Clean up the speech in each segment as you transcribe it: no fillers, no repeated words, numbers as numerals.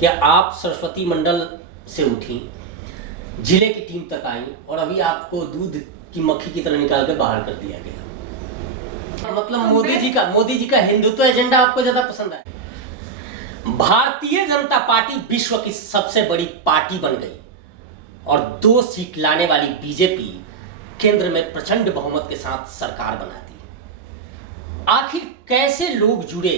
कि आप सरस्वती मंडल से उठी, जिले की टीम तक आई और अभी आपको दूध की मक्खी की तरह निकाल के बाहर कर दिया गया। मतलब मोदी जी का हिंदुत्व एजेंडा आपको ज्यादा पसंद है। भारतीय जनता पार्टी विश्व की सबसे बड़ी पार्टी बन गई और 2 सीट लाने वाली बीजेपी केंद्र में प्रचंड बहुमत के साथ सरकार बना दी। आखिर कैसे लोग जुड़े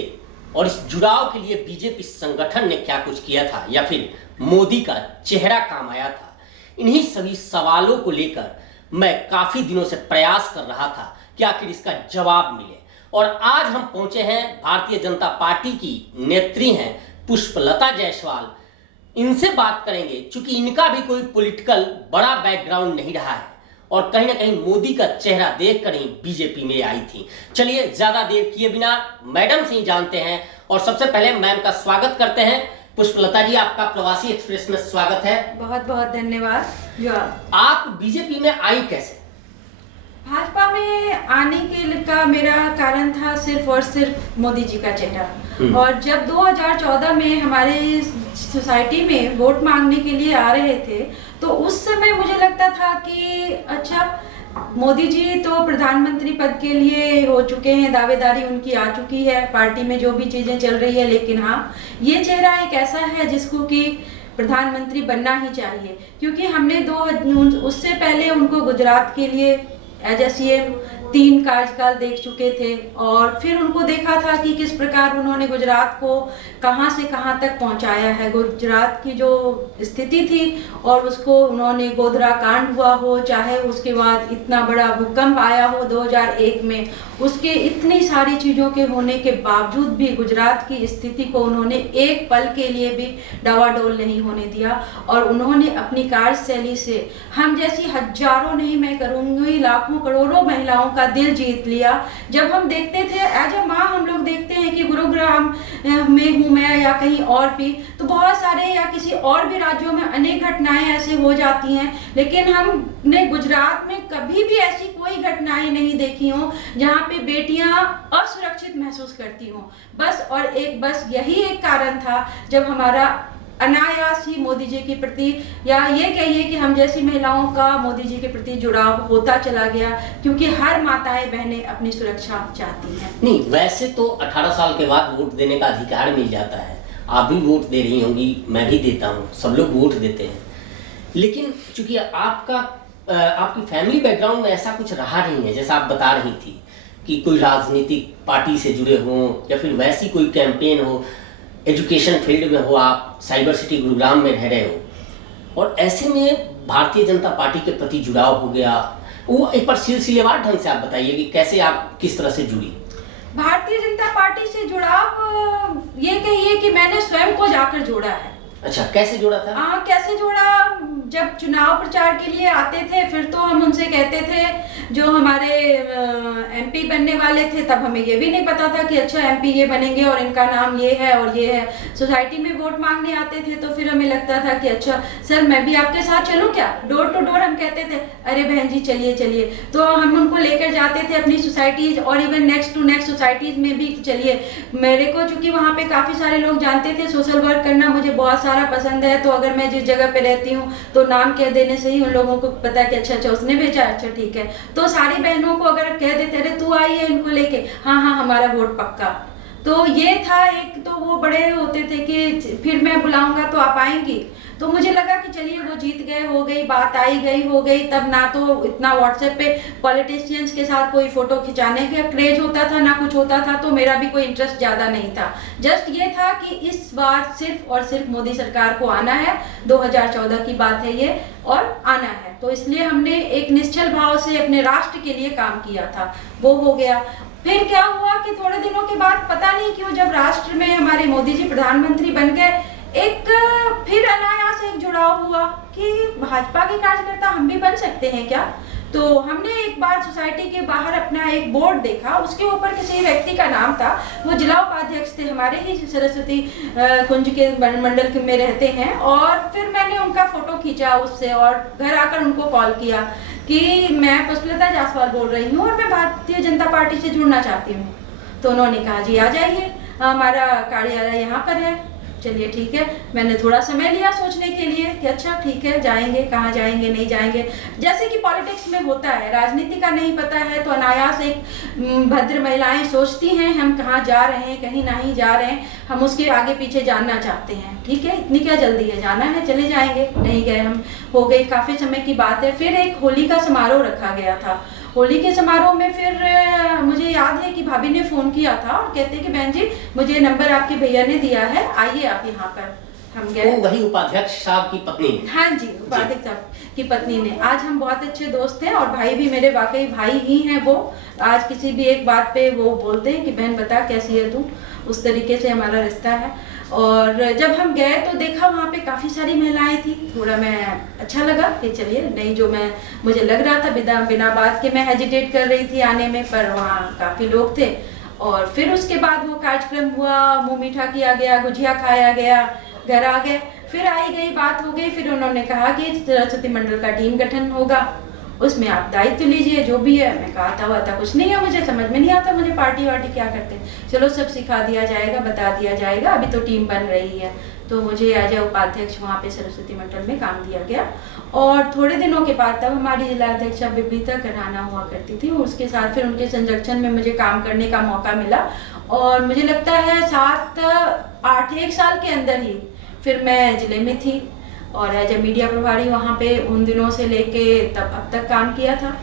और इस जुड़ाव के लिए बीजेपी संगठन ने क्या कुछ किया था या फिर मोदी का चेहरा काम आया था, इन्हीं सभी सवालों को लेकर मैं काफी दिनों से प्रयास कर रहा था कि आखिर इसका जवाब मिले। और आज हम पहुंचे हैं, भारतीय जनता पार्टी की नेत्री हैं पुष्पलता जायसवाल। इनसे बात करेंगे क्योंकि इनका भी कोई पॉलिटिकल बड़ा बैकग्राउंड नहीं रहा है और कहीं ना कहीं मोदी का चेहरा देखकर ही बीजेपी में आई थी। चलिए ज्यादा देर किए बिना मैडम से ही जानते हैं और सबसे पहले मैम का स्वागत करते हैं। पुष्पलता जी, आपका प्रवासी एक्सप्रेस में स्वागत है। बहुत बहुत धन्यवाद। जो आप बीजेपी में आई कैसे? भाजपा में आने का मेरा कारण था सिर्फ और सिर्फ मोदी जी का चेहरा। और जब 2014 में हमारे सोसाइटी में वोट मांगने के लिए आ रहे थे तो उस समय मुझे लगता था कि अच्छा, मोदी जी तो प्रधानमंत्री पद के लिए हो चुके हैं, दावेदारी उनकी आ चुकी है, पार्टी में जो भी चीजें चल रही है, लेकिन हाँ, ये चेहरा एक ऐसा है जिसको कि प्रधानमंत्री बनना ही चाहिए। क्योंकि हमने उससे पहले उनको गुजरात के लिए एज सीएम 3 कार्यकाल देख चुके थे और फिर उनको देखा था कि किस प्रकार उन्होंने गुजरात को कहां से कहां तक पहुंचाया है। गुजरात की जो स्थिति थी और उसको उन्होंने गोधरा कांड हुआ हो, चाहे उसके बाद इतना बड़ा भूकंप आया हो 2001 में, उसके इतनी सारी चीज़ों के होने के बावजूद भी गुजरात की स्थिति को उन्होंने एक पल के लिए भी डावाडोल नहीं होने दिया। और उन्होंने अपनी कार्यशैली से हम जैसी हजारों नहीं, मैं करूँगी लाखों करोड़ों महिलाओं का दिल जीत लिया। जब हम देखते थे एज अ माँ, हम लोग देखते हैं कि गुरुग्राम में हूँ मैं या कहीं और भी, तो बहुत सारे या किसी और भी राज्यों में अनेक घटनाएं ऐसे हो जाती हैं, लेकिन हमने गुजरात में कभी भी ऐसी कोई घटनाएं नहीं देखी हो जहाँ पे बेटियां असुरक्षित महसूस करती हों। बस यही एक कारण था जब हमारा अनायास ही मोदी जी के प्रति, या ये कहिए कि हम जैसी महिलाओं का मोदी जी के प्रति जुड़ाव होता चला गया, क्योंकि हर माताएं बहनें अपनी सुरक्षा चाहती हैं। नहीं, वैसे तो 18 साल के बाद वोट देने का अधिकार मिल जाता है। आप भी वोट दे रही होंगी, मैं भी देता हूँ, सब लोग वोट देते हैं। लेकिन चूंकि आपकी फैमिली बैकग्राउंड में ऐसा कुछ रहा नहीं है, जैसा आप बता रही थी कि कोई राजनीतिक पार्टी से जुड़े हों या फिर वैसी कोई कैंपेन हो, एजुकेशन फील्ड में हो, आप साइबर सिटी गुरुग्राम में रह रहे हो और ऐसे में भारतीय जनता पार्टी के प्रति जुड़ाव हो गया। वो एक बार सिलसिलेवार ढंग से आप बताइए कि कैसे आप किस तरह से जुड़ी? भारतीय जनता पार्टी से जुड़ाव ये कहिए कि मैंने स्वयं को जाकर जोड़ा है। अच्छा, कैसे जोड़ा था? कैसे जोड़ा, जब चुनाव प्रचार के लिए आते थे फिर तो हम उनसे कहते थे, जो हमारे एमपी बनने वाले थे, तब हमें ये भी नहीं पता था कि अच्छा एमपी ये बनेंगे और इनका नाम ये है और ये है। सोसाइटी में वोट मांगने आते थे तो फिर हमें लगता था कि अच्छा सर मैं भी आपके साथ चलूं क्या, डोर टू डोर हम कहते थे, अरे बहन जी चलिए चलिए। तो हम उनको लेकर जाते थे अपनी सोसाइटीज और even next to next societies में भी चलिए। मेरे को चूंकि वहाँ पे काफ़ी सारे लोग जानते थे, सोशल वर्क करना मुझे बहुत सारा पसंद है, तो अगर मैं जिस जगह पे रहती हूँ तो नाम कह देने से ही उन लोगों को पता है कि अच्छा उसने भेजा, अच्छा ठीक है। तो सारी बहनों को अगर कह देते अरे तू आई है इनको लेके, हाँ हमारा वोट पक्का। तो ये था एक, तो वो बड़े होते थे कि फिर मैं बुलाऊंगा तो आप आएंगी। तो मुझे लगा कि चलिए वो जीत गए, हो गई बात, आई गई हो गई। तब ना तो इतना व्हाट्सएप पे पॉलिटिशियंस के साथ कोई फोटो खिंचाने का क्रेज होता था, ना कुछ होता था, तो मेरा भी कोई इंटरेस्ट ज़्यादा नहीं था। जस्ट ये था कि इस बार सिर्फ और सिर्फ मोदी सरकार को आना है, 2014 की बात है ये, और आना है। तो इसलिए हमने एक निश्चल भाव से अपने राष्ट्र के लिए काम किया था, वो हो गया। फिर क्या हुआ कि थोड़े दिनों के बाद पता नहीं क्यों जब राष्ट्र में हमारे मोदी जी प्रधानमंत्री बन गए, एक फिर अनायास एक जुड़ाव हुआ कि भाजपा के कार्यकर्ता हम भी बन सकते हैं क्या। तो हमने एक बार सोसाइटी के बाहर अपना एक बोर्ड देखा, उसके ऊपर किसी व्यक्ति का नाम था, वो जिला उपाध्यक्ष थे, हमारे ही सरस्वती कुंज के मंडल में रहते हैं। और फिर मैंने उनका फोटो खींचा उससे और घर आकर उनको कॉल किया कि मैं पुष्पलता जायसवाल बोल रही हूँ और मैं भारतीय जनता पार्टी से जुड़ना चाहती हूँ। तो उन्होंने कहा जी आ जाइए, हमारा कार्यालय यहाँ पर है। चलिए ठीक है, मैंने थोड़ा समय लिया सोचने के लिए कि अच्छा ठीक है, जाएंगे, कहाँ जाएंगे, नहीं जाएंगे। जैसे कि पॉलिटिक्स में होता है, राजनीति का नहीं पता है तो अनायास एक भद्र महिलाएं सोचती हैं हम कहाँ जा रहे हैं, कहीं नहीं जा रहे हैं, हम उसके आगे पीछे जानना चाहते हैं। ठीक है, इतनी क्या जल्दी है, जाना है चले जाएंगे। नहीं गए हम, हो गई काफ़ी समय की बात है। फिर एक होली का समारोह रखा गया था। होली के समारोह में फिर मुझे याद है कि भाभी ने फ़ोन किया था और कहते कि बहन जी मुझे नंबर आपके भैया ने दिया है, आइए आप यहाँ पर। हम गए। वही उपाध्यक्ष साहब की पत्नी ने? हाँ जी, उपाध्यक्ष साहब की पत्नी ने। आज हम बहुत अच्छे दोस्त हैं और भाई भी मेरे वाकई भाई ही हैं वो। आज किसी भी एक बात पे वो बोलते हैं कि बहन बता कैसी है तू, उस तरीके से हमारा रिश्ता है। और जब हम गए तो देखा वहाँ पे काफ़ी सारी महिलाएं थी। थोड़ा मैं अच्छा लगा कि चलिए, नहीं जो मुझे लग रहा था बिना बात के मैं हेजिटेट कर रही थी आने में, पर वहाँ काफ़ी लोग थे। और फिर उसके बाद वो कार्यक्रम हुआ, मुँह मीठा किया गया, गुजिया खाया गया, घर आ गए। फिर आई गई बात हो गई, फिर उन्होंने कहा कि सरस्वती मंडल का टीम गठन होगा, उसमें आप दायित्व लीजिए जो भी है। मैं कहा था वाता कुछ नहीं है, मुझे समझ में नहीं आता, मुझे पार्टी वार्टी क्या करते हैं, चलो सब सिखा दिया जाएगा, बता दिया जाएगा, अभी तो टीम बन रही है। तो मुझे एज ए उपाध्यक्ष वहाँ पे सरस्वती मंडल में काम दिया गया। और थोड़े दिनों के बाद तब हमारी जिला अध्यक्षा बिबिता कराना हुआ करती थी, उसके साथ फिर उनके संरक्षण में मुझे काम करने का मौका मिला। और मुझे लगता है 7-8 साल के अंदर ही फिर मैं जिले में थी और एज ए मीडिया प्रभारी वहाँ पे उन दिनों से लेके तब अब तक काम किया था।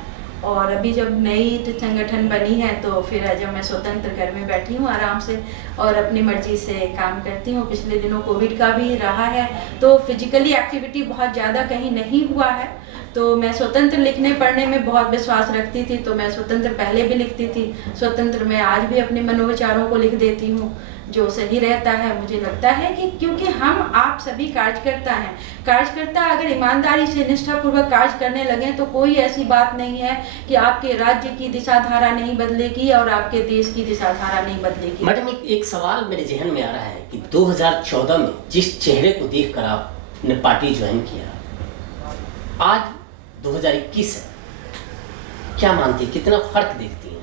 और अभी जब नई संगठन बनी है तो फिर जब मैं स्वतंत्र घर में बैठी हूँ आराम से और अपनी मर्जी से काम करती हूँ। पिछले दिनों कोविड का भी रहा है तो फिजिकली एक्टिविटी बहुत ज़्यादा कहीं नहीं हुआ है, तो मैं स्वतंत्र लिखने पढ़ने में बहुत विश्वास रखती थी, तो मैं स्वतंत्र पहले भी लिखती थी, स्वतंत्र में आज भी अपने मनोविचारों को लिख देती हूँ जो सही रहता है। मुझे लगता है कि क्योंकि हम आप सभी कार्यकर्ता हैं, कार्यकर्ता अगर ईमानदारी से निष्ठापूर्वक कार्य करने लगे तो कोई ऐसी बात नहीं है कि आपके राज्य की दिशा धारा नहीं बदलेगी और आपके देश की दिशा धारा नहीं बदलेगी। मैडम एक सवाल मेरे जहन में आ रहा है कि 2014 में जिस चेहरे को देखकर आपने पार्टी ज्वाइन किया, आज 2021 है, क्या मानती, कितना फर्क देखती हैं?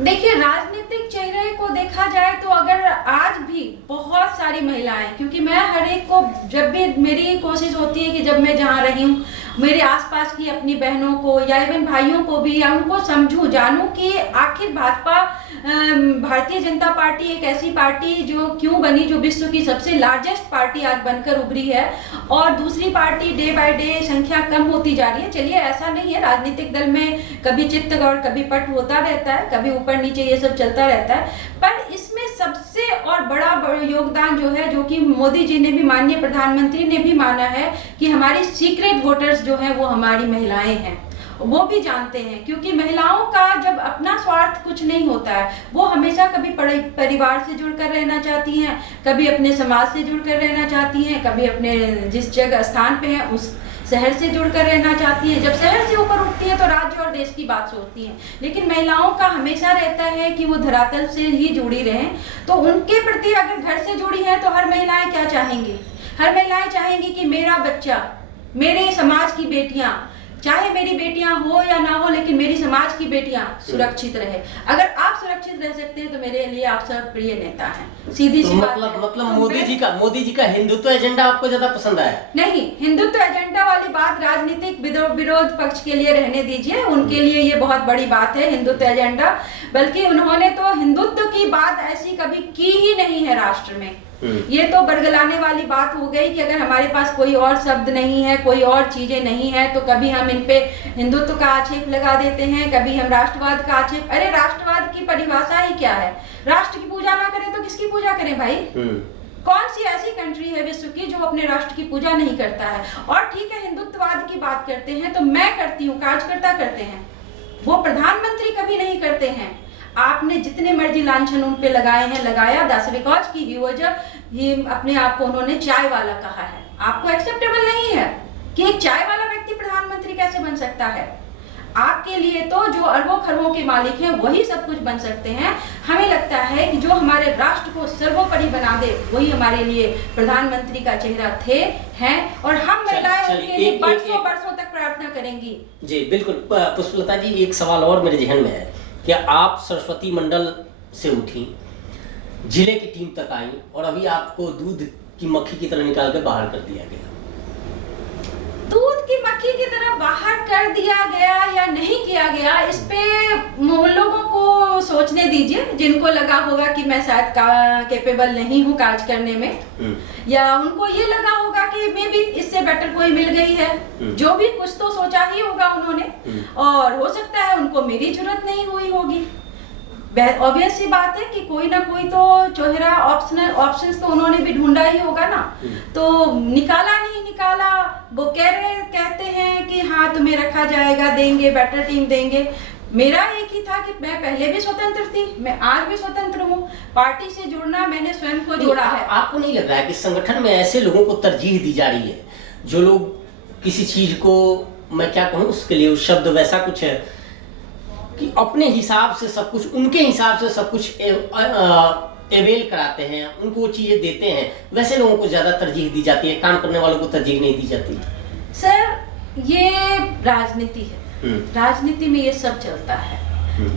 देखिए, राजनीतिक चेहरे को देखा जाए तो अगर आज भी बहुत सारी महिलाएं, क्योंकि मैं हर एक को, जब भी मेरी कोशिश होती है कि जब मैं जहाँ रही हूँ मेरे आसपास की अपनी बहनों को या इवन भाइयों को भी, या उनको समझूं, जानूं कि आखिर भाजपा भारतीय जनता पार्टी एक ऐसी पार्टी जो क्यों बनी, जो विश्व की सबसे लार्जेस्ट पार्टी आज बनकर उभरी है और दूसरी पार्टी डे बाय डे संख्या कम होती जा रही है। चलिए ऐसा नहीं है, राजनीतिक दल में कभी चित्त और कभी पट होता रहता है, कभी ऊपर नीचे ये सब चलता रहता है, पर इसमें सबसे और बड़ा योगदान जो है, जो कि मोदी जी ने भी, माननीय प्रधानमंत्री ने भी माना है कि हमारी सीक्रेट वोटर्स जो है वो हमारी महिलाएं हैं, वो भी जानते हैं। क्योंकि महिलाओं का जब अपना स्वार्थ कुछ नहीं होता है, वो हमेशा कभी परिवार से जुड़कर रहना चाहती हैं, कभी अपने समाज से जुड़कर रहना चाहती हैं, कभी अपने जिस जगह स्थान पे हैं उस शहर से जुड़कर रहना चाहती हैं। जब शहर से ऊपर उठती है तो राज्य और देश की बात सोचती हैं, लेकिन महिलाओं का हमेशा रहता है कि वो धरातल से ही जुड़ी रहें। तो उनके प्रति अगर घर से जुड़ी है तो हर महिलाएं क्या चाहेंगी? हर महिलाएं चाहेंगी कि मेरा बच्चा, मेरे समाज की बेटियां, चाहे मेरी बेटियां हो या ना हो, लेकिन मेरी समाज की बेटियां सुरक्षित रहे। अगर आप सुरक्षित रह सकते हैं तो मेरे लिए आप सब प्रिय नेता हैं, सीधी सी बात है। मतलब मोदी जी का हिंदुत्व एजेंडा आपको ज्यादा पसंद आया? नहीं, हिंदुत्व एजेंडा वाली बात राजनीतिक विरोध पक्ष के लिए रहने दीजिए, उनके लिए ये बहुत बड़ी बात है हिंदुत्व एजेंडा, बल्कि उन्होंने तो हिंदुत्व की बात ऐसी कभी की ही नहीं है राष्ट्र में। ये तो बरगलाने वाली बात हो गई कि अगर हमारे पास कोई और शब्द नहीं है, कोई और चीजें नहीं है, तो कभी हम इन पे हिंदुत्व का आक्षेप लगा देते हैं, कभी हम राष्ट्रवाद का आक्षेप। अरे राष्ट्रवाद की परिभाषा ही क्या है? राष्ट्र की पूजा ना करें तो किसकी पूजा करें भाई? कौन सी ऐसी कंट्री है विश्व की जो अपने राष्ट्र की पूजा नहीं करता है? और ठीक है, हिंदुत्ववाद की बात करते हैं तो मैं करती हूँ, कार्यकर्ता करते हैं, वो प्रधानमंत्री कभी नहीं करते हैं। आपने जितने मर्जी लांछन उन पे लगाए हैं, लगाया, दैट्स बिकॉज की ही वजह ही अपने आप को उन्होंने चाय वाला कहा है। आपको एक्सेप्टेबल नहीं है कि एक चाय वाला व्यक्ति प्रधानमंत्री कैसे बन सकता है? आपके लिए तो जो अरबों खरबों के मालिक हैं वही सब कुछ बन सकते हैं। हमें लगता है कि जो हमारे राष्ट्र को सर्वोपरि बना दे वही हमारे लिए प्रधानमंत्री का चेहरा थे, हैं, और हम महिलाएं उनके लिए बरसों बरसों तक प्रार्थना करेंगी। जी बिल्कुल। पुष्पलता जी, एक सवाल और मेरे जहन में है कि आप सरस्वती मंडल से उठी, जिले की टीम तक आई और अभी आपको दूध की मक्खी की तरह निकाल के बाहर कर दिया गया। दूध की मक्खी की तरह बाहर कर दिया गया या नहीं किया गया, इस पे लोगों को सोचने दीजिए। जिनको लगा होगा कि मैं शायद कैपेबल नहीं हूँ कार्य करने में, या उनको ये लगा होगा कि मे बी इससे बेटर कोई मिल गई है, जो भी कुछ तो सोचा ही होगा उन्होंने, और हो सकता है उनको मेरी जरूरत नहीं हुई होगी। ऑब्वियस सी बात है कि कोई ना कोई तो चौहरा ऑप्शंस तो उन्होंने भी ढूंढा ही होगा ना, तो निकाला नहीं निकाला। वो कहते हैं कि हाँ तुम्हें रखा जाएगा, देंगे, बेटर टीम देंगे। मेरा एक ही था कि मैं पहले भी स्वतंत्र थी, मैं आज भी स्वतंत्र हूँ। पार्टी से जुड़ना मैंने स्वयं को जोड़ा है। आपको नहीं लग रहा है कि संगठन में ऐसे लोगों को तरजीह दी जा रही है जो लोग किसी चीज को, मैं क्या कहूँ उसके लिए, उस शब्द वैसा कुछ है कि अपने हिसाब से सब कुछ, उनके हिसाब से सब कुछ एवेल कराते हैं, उनको वो चीजें देते हैं, वैसे लोगों को ज्यादा तरजीह दी जाती है, काम करने वालों को तरजीह नहीं दी जाती। सर ये राजनीति है, राजनीति में ये सब चलता है।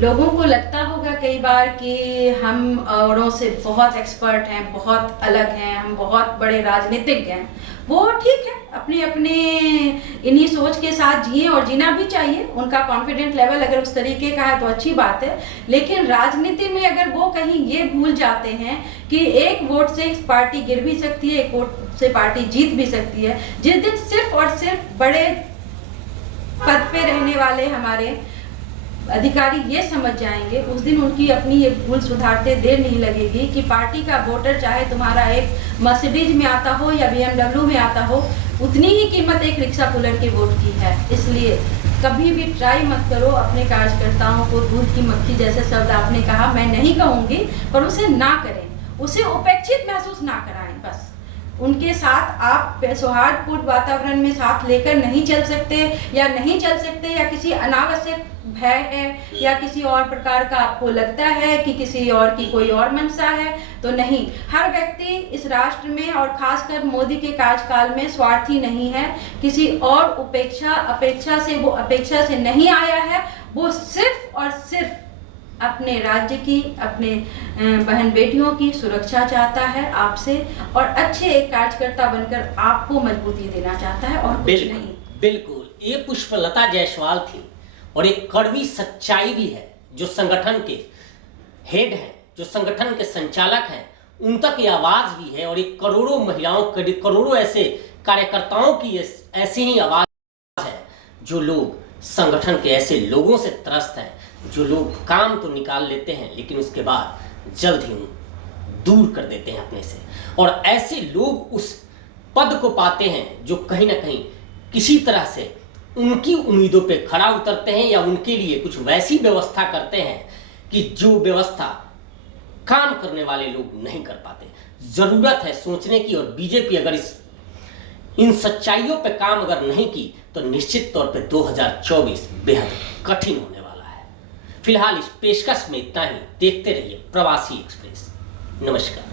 लोगों को लगता होगा कई बार कि हम औरों से बहुत एक्सपर्ट हैं, बहुत अलग हैं, हम बहुत बड़े राजनीतिज्ञ हैं। वो ठीक है, अपने अपने इन्हीं सोच के साथ जिए और जीना भी चाहिए। उनका कॉन्फिडेंट लेवल अगर उस तरीके का है तो अच्छी बात है। लेकिन राजनीति में अगर वो कहीं ये भूल जाते हैं कि एक वोट से पार्टी गिर भी सकती है, एक वोट से पार्टी जीत भी सकती है। जिस दिन सिर्फ और सिर्फ बड़े पद पे रहने वाले हमारे अधिकारी ये समझ जाएंगे, उस दिन उनकी अपनी ये भूल सुधारते देर नहीं लगेगी कि पार्टी का वोटर चाहे तुम्हारा एक मर्सिडीज में आता हो या BMW में आता हो, उतनी ही कीमत एक रिक्शा पुलर के वोट की है। इसलिए कभी भी ट्राई मत करो अपने कार्यकर्ताओं को दूध की मक्खी जैसे शब्द आपने कहा, मैं नहीं कहूँगी, पर उसे ना करें, उसे उपेक्षित महसूस ना कराएं। बस उनके साथ आप सौहार्दपूर्ण वातावरण में साथ लेकर नहीं चल सकते, या किसी अनावश्यक भय है या किसी और प्रकार का आपको लगता है कि किसी और की कोई और मंशा है, तो नहीं। हर व्यक्ति इस राष्ट्र में और खासकर मोदी के कार्यकाल में स्वार्थी नहीं है। किसी और अपेक्षा से नहीं आया है। वो सिर्फ और सिर्फ अपने राज्य की, अपने बहन बेटियों की सुरक्षा चाहता है आपसे, और अच्छे एक कार्यकर्ता बनकर आपको मजबूती देना चाहता है, और कुछ नहीं। बिल्कुल, ये पुष्पलता जायसवाल थी, और एक कड़वी सच्चाई भी है। जो संगठन के हेड हैं, जो संगठन के संचालक हैं, उन तक ये आवाज भी है, और एक करोड़ों महिलाओं, करोड़ों ऐसे कार्यकर्ताओं की ऐसी ही आवाज है जो लोग संगठन के ऐसे लोगों से त्रस्त हैं, जो लोग काम तो निकाल लेते हैं लेकिन उसके बाद जल्द ही दूर कर देते हैं अपने से। और ऐसे लोग उस पद को पाते हैं जो कहीं ना कहीं किसी तरह से उनकी उम्मीदों पे खरा उतरते हैं, या उनके लिए कुछ वैसी व्यवस्था करते हैं कि जो व्यवस्था काम करने वाले लोग नहीं कर पाते। जरूरत है सोचने की, और बीजेपी अगर इन सच्चाइयों पे काम अगर नहीं की तो निश्चित तौर पे 2024 बेहद कठिन होने वाला है। फिलहाल इस पेशकश में इतना ही। देखते रहिए प्रवासी एक्सप्रेस। नमस्कार।